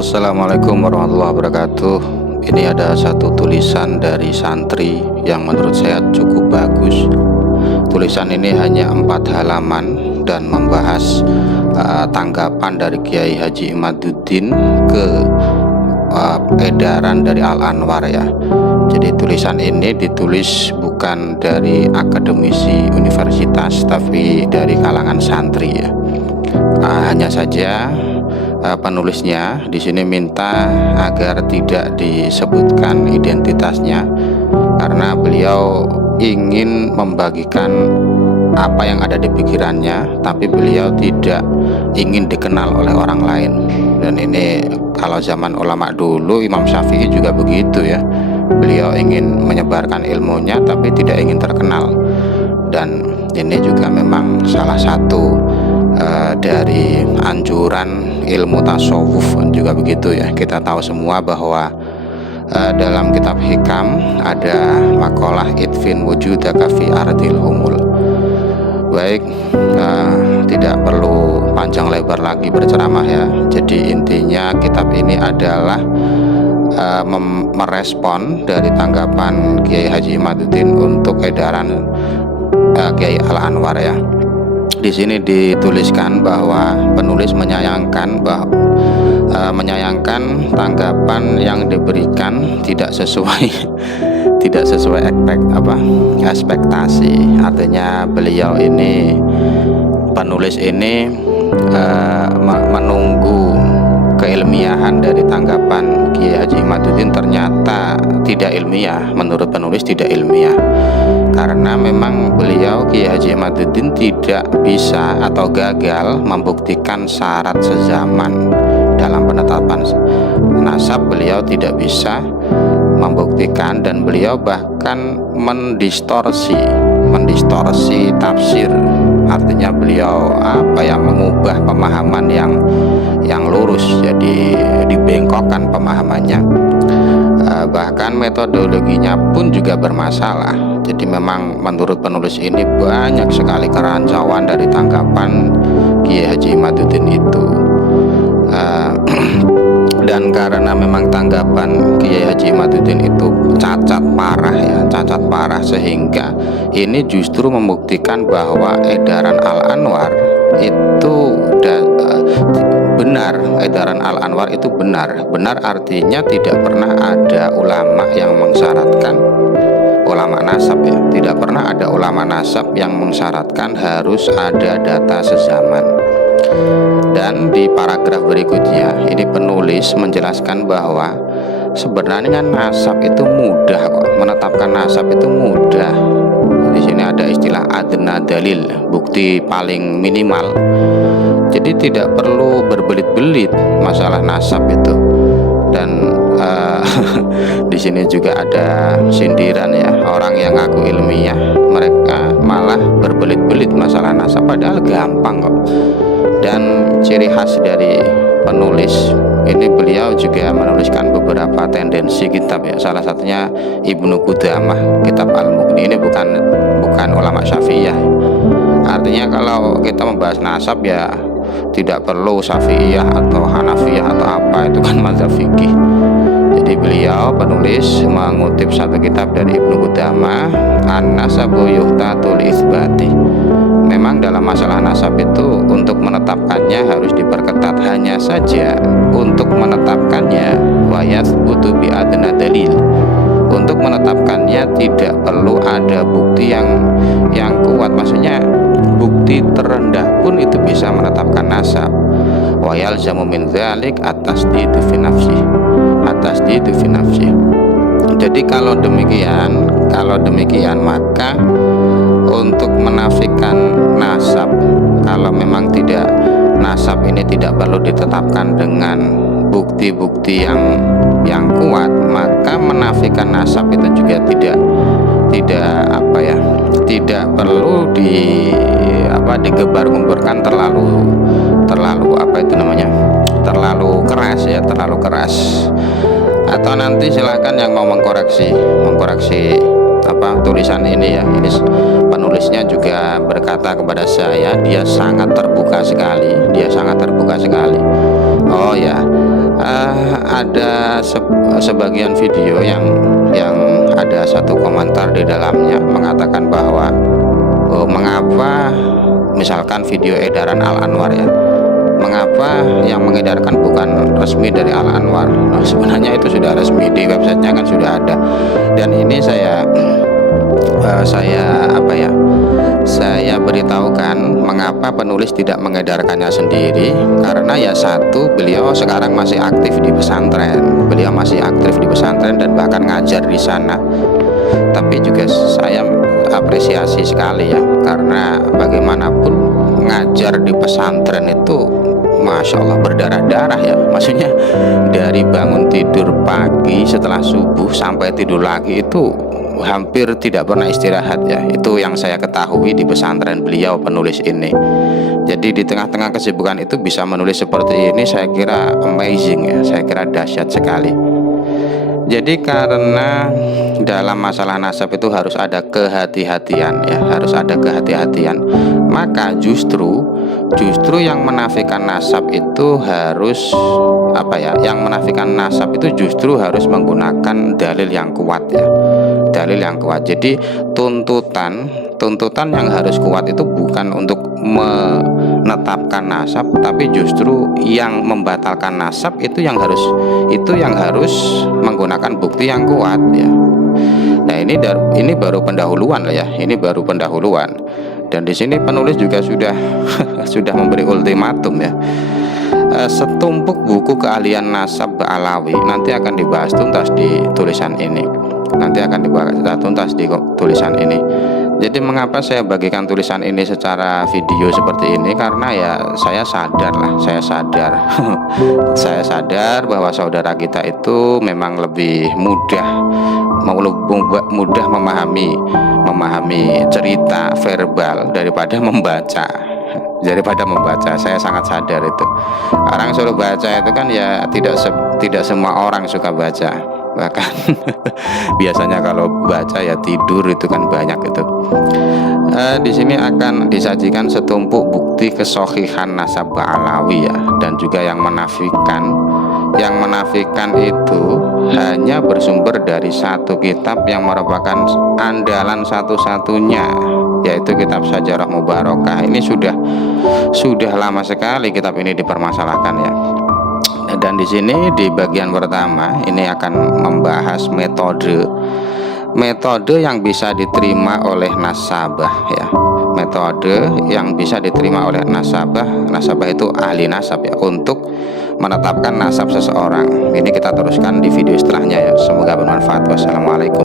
Assalamualaikum warahmatullahi wabarakatuh. Ini ada satu tulisan dari santri yang menurut saya cukup bagus. Tulisan ini hanya 4 halaman dan membahas tanggapan dari Kiai Haji Imaduddin ke edaran dari Al-Anwar ya. Jadi tulisan ini ditulis bukan dari akademisi universitas, tapi dari kalangan santri ya. Hanya saja penulisnya di sini minta agar tidak disebutkan identitasnya karena beliau ingin membagikan apa yang ada di pikirannya, tapi beliau tidak ingin dikenal oleh orang lain. Dan ini kalau zaman ulama dulu, Imam Syafi'i juga begitu ya. Beliau ingin menyebarkan ilmunya tapi tidak ingin terkenal. Dan ini juga memang salah satu dari anjuran ilmu tasawuf juga begitu ya. Kita tahu semua bahwa dalam kitab Hikam ada makalah idfin wujudaka fi ardil humul. Baik, tidak perlu panjang lebar lagi berceramah ya. Jadi intinya kitab ini adalah merespon dari tanggapan Kiai Haji Imaduddin untuk edaran Kiai Al-Anwar ya. Di sini dituliskan bahwa penulis menyayangkan tanggapan yang diberikan tidak sesuai ekspektasi. Artinya beliau ini, penulis ini menunggu keilmiahan dari tanggapan Kiai Haji Imaduddin, ternyata tidak ilmiah. Menurut penulis tidak ilmiah karena memang beliau Kiai Haji Imaduddin tidak bisa atau gagal membuktikan syarat sezaman dalam penetapan nasab. Beliau tidak bisa membuktikan dan beliau bahkan mendistorsi tafsir. Artinya beliau mengubah pemahaman yang lurus, jadi dibengkokkan pemahamannya. Bahkan metodologinya pun juga bermasalah. Jadi memang menurut penulis ini banyak sekali kerancuan dari tanggapan Kiai Haji Imaduddin itu. Dan karena memang tanggapan Kiai Haji Imaduddin itu cacat parah sehingga ini justru membuktikan bahwa edaran Al-Anwar itu benar. Edaran Al-Anwar itu benar artinya tidak pernah ada ulama yang mensyaratkan, ulama nasab ya, tidak pernah ada ulama nasab yang mensyaratkan harus ada data sezaman. Dan di paragraf berikutnya ini penulis menjelaskan bahwa sebenarnya nasab itu mudah kok, menetapkan nasab itu mudah. Di sini ada istilah adna dalil, bukti paling minimal. Jadi tidak perlu berbelit-belit masalah nasab itu. Dan di sini juga ada sindiran ya, orang yang ngaku ilmiah mereka malah berbelit-belit masalah nasab padahal gampang kok. Dan ciri khas dari penulis ini, beliau juga menuliskan beberapa tendensi kitab ya. Salah satunya Ibnu Qudamah, kitab Al-Mughni. Ini bukan ulama Syafi'iyah. Artinya kalau kita membahas nasab ya tidak perlu Syafi'iyah atau Hanafiyah atau apa, itu kan mazhab fikih. Jadi beliau penulis mengutip satu kitab dari Ibnu Qudamah, An-nasabu yuhtatul isbati. Memang dalam masalah nasab itu untuk menetapkannya harus diperketat, hanya saja untuk menetapkannya wayas butuh bi adna dalil. Untuk menetapkannya tidak perlu ada bukti yang kuat, maksudnya bukti terendah pun itu bisa menetapkan nasab. Wayal jamu min dzalik atas di nafsi. Jadi kalau demikian maka untuk menafikan nasab, kalau memang nasab ini tidak perlu ditetapkan dengan bukti-bukti yang kuat, maka menafikan nasab itu juga tidak perlu digebar-gemburkan terlalu keras. Atau nanti silahkan yang mau mengkoreksi tulisan ini ya. Ini penulisnya juga berkata kepada saya, dia sangat terbuka sekali. Oh ya, ada sebagian video yang ada satu komentar di dalamnya mengatakan bahwa mengapa misalkan video edaran Al Anwar ya, mengapa yang mengedarkan bukan resmi dari Al Anwar. Nah, sebenarnya itu sudah resmi, di websitenya kan sudah ada. Dan ini saya beritahukan mengapa penulis tidak mengedarkannya sendiri, karena ya satu, beliau sekarang masih aktif di pesantren, dan bahkan ngajar di sana. Tapi juga saya apresiasi sekali ya, karena bagaimanapun ngajar di pesantren itu Masya Allah berdarah-darah ya. Maksudnya dari bangun tidur pagi setelah subuh sampai tidur lagi itu hampir tidak pernah istirahat ya. Itu yang saya ketahui di pesantren beliau penulis ini. Jadi di tengah-tengah kesibukan itu bisa menulis seperti ini, saya kira amazing ya, saya kira dahsyat sekali. Jadi karena dalam masalah nasab itu harus ada kehati-hatian ya, harus ada kehati-hatian. Maka justru yang menafikan nasab itu harus yang menafikan nasab itu justru harus menggunakan dalil yang kuat ya, dalil yang kuat. Jadi tuntutan yang harus kuat itu bukan untuk menetapkan nasab, tapi justru yang membatalkan nasab itu yang harus menggunakan bukti yang kuat ya. Nah, ini baru pendahuluan lah ya, ini baru pendahuluan. Dan di sini penulis juga sudah sudah memberi ultimatum ya. Setumpuk buku keahlian nasab Alawi nanti akan dibahas tuntas di tulisan ini. Jadi mengapa saya bagikan tulisan ini secara video seperti ini? Karena ya saya sadar bahwa saudara kita itu memang lebih mudah memahami cerita verbal daripada membaca. Saya sangat sadar itu. Orang suruh baca itu kan ya tidak semua orang suka baca. Bahkan biasanya kalau baca ya tidur, itu kan banyak itu. Di sini akan disajikan setumpuk bukti kesohihan nasab Alawi ya, dan juga yang menafikan itu hanya bersumber dari satu kitab yang merupakan andalan satu-satunya, yaitu kitab Sajarah Mubarakah. Ini sudah lama sekali kitab ini dipermasalahkan ya. Dan di sini di bagian pertama ini akan membahas metode yang bisa diterima oleh nasabah ya. Metode yang bisa diterima oleh nasabah itu ahli nasab ya, untuk menetapkan nasab seseorang. Ini kita teruskan di video